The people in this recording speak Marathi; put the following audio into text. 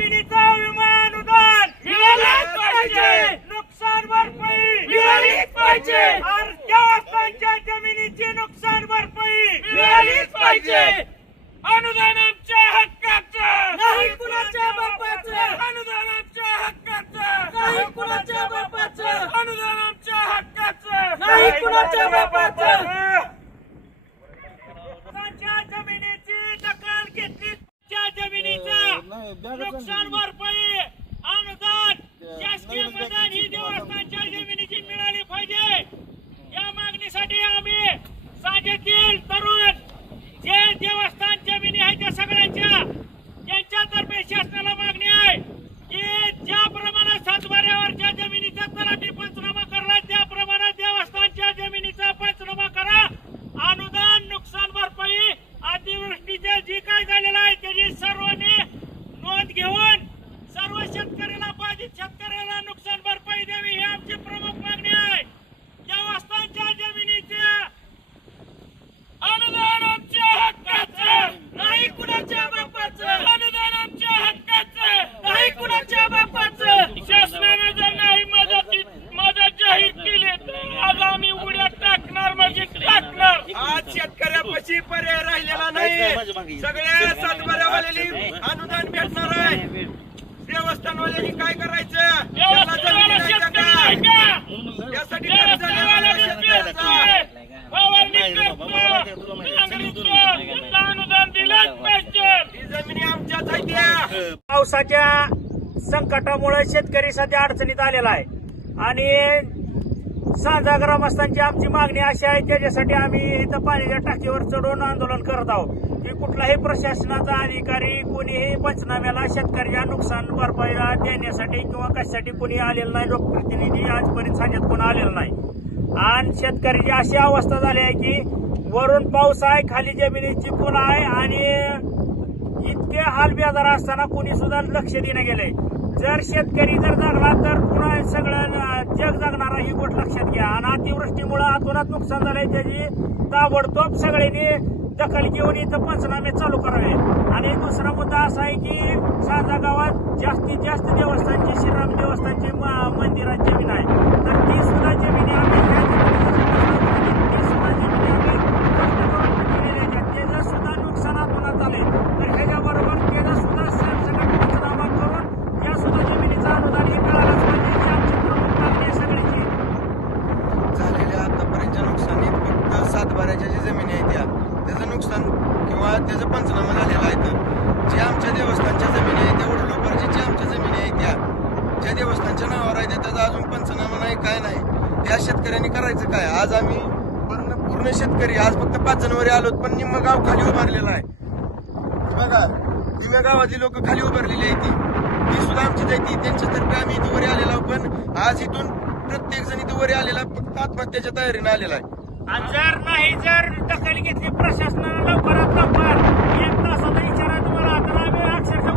जमिनीचा विमा अनुदान मिळालंच पाहिजे. नुकसान भरपाई मिळालीच पाहिजे. अरे देवस्थानच्या जमिनीची नुकसान भरपाई मिळालीच पाहिजे अनुदान आमच्या हक्काचं नाही कुणाच्या बापाचं. अनुदान आमच्या हक्काचं नाही कुणाच्या बापाचं. अनुदान आमच्या हक्काचं नाही कुणाच्या बापाचं. त्यांच्या जमिनीची दखल घेतली त्या जमिनीचा नुकसान भरपाई अनुदान शासकीय अनुदान ही देवस्थानच्या जमिनीची मिळाली पाहिजे या मागणीसाठी आम्ही राज्यातील तरुण जे देवस्थान जमिनी आहेत त्या सगळ्यांच्या त्यांच्यातर्फे शासनाला मागणी आहे की ज्या प्रमाणात सातबाऱ्यावरच्या जमिनीचा तलाठी पंचनामा करला त्याप्रमाणे देवस्थानच्या जमिनीचा पंचनामा करा अनुदान नुकसान भरपाई अतिवृष्टीचे जे काय झालेलं आहे त्याची सर्वांनी नोंद घेऊन सर्व शेतकऱ्याला बाधित शेतकऱ्याला नुकसान भरपाई द्यावी ही आमची प्रमुख मागणी आहे देवस्थानच्या जमिनीच्या अनुदान आमच्या हक्काचं नाही कुणाच्या बापाचं अनुदान आमच्या हक्काचं नाही कुणाच्या बापाचं शासनाने जर नाही मदत मदत जाहीर केली तर आज आम्ही उड्या टाकणार म्हणजे टाकणार आज शेतकऱ्यापाशी पर्याय राहिलेला नाही सगळ्या सातबाऱ्यावाल्यानी अनुदान भेटणार आहे देवस्थानवाल्यांनी काय करायचं ही पावसाच्या संकटामुळे शेतकरी सध्या अडचणीत आलेला आहे आणि सांजा ग्रामस्थांची आमची मागणी अशी आहे त्याच्यासाठी आम्ही इथं पाण्याच्या टाकीवर चढून आंदोलन करत आहोत. की कुठलाही प्रशासनाचा अधिकारी कोणीही पंचनाम्याला शेतकऱ्याच्या नुकसान भरपाईला देण्यासाठी किंवा कशासाठी कोणी आलेलं नाही लोकप्रतिनिधी आजपर्यंत सांगत कोण आलेलं नाही. आणि शेतकऱ्याची अशी अवस्था झाली आहे की वरून पाऊस आहे खाली जमिनीची पूल आहे आणि इतके हाल बेजार असताना कोणी सुद्धा लक्ष देणं गेलंय. जर शेतकरी जर जगला तर पुन्हा सगळं जग ही गोष्ट लक्षात घ्या. आणि अतिवृष्टीमुळे अतोनात नुकसान झालंय त्याची ताबडतोब सगळ्यांनी दखल घेऊन इथं पंचनामे चालू करावे. आणि दुसरा मुद्दा असा आहे की साजा गावात जास्तीत जास्त देवस्थानचे श्रीराम देवस्थानचे मंदिर मंदिरात जमीन आहे तर ती सुद्धा जमिनी आम्ही ह्या जमिनीची ती सुद्धा जमिनी आम्ही कष्ट करून केलेल्या आहेत. त्याचं सुद्धा नुकसानात होण्यात आले तर ह्याच्याबरोबर त्याचा सुद्धा सरसकट पंचनामा करून या सुद्धा जमिनीचं अनुदान हे मिळालंच पाहिजे ही आमची प्रमुख मागणी आहे सगळ्याची झालेल्या आतापर्यंतच्या नुकसानीत फक्त सातबाऱ्याच्या ज्या जमिनी आहेत त्या त्याचं नुकसान किंवा त्याचा पंचनामा झालेला आहे तर. जे आमच्या देवस्थानच्या जमिनी आहे त्या वडलोपारच्या जे आमच्या जमिनी आहेत त्या ज्या देवस्थानच्या नावावर आहे त्याचा अजून पंचनामा नाही काय नाही. त्या शेतकऱ्यांनी करायचं काय? आज आम्ही पूर्ण पूर्ण शेतकरी आज फक्त पाच जणवरी आलोत पण निम्म गाव खाली उभारलेलं आहे. बघा निम्म्या गावातली लोक खाली उभारलेली आहेत ती. ती सुद्धा आमची जायती त्यांच्यातर्फे आम्ही इथं वरी आलेलो पण आज इथून प्रत्येक जण इथं वरी आलेला फक्त आत्महत्याच्या तयारीने आलेला आहे. आणि जर नाही जर दखल घेतली प्रशासनानं लवकरात लवकर एक तासाचा इशारा तुम्हाला तर आम्ही अक्षरशः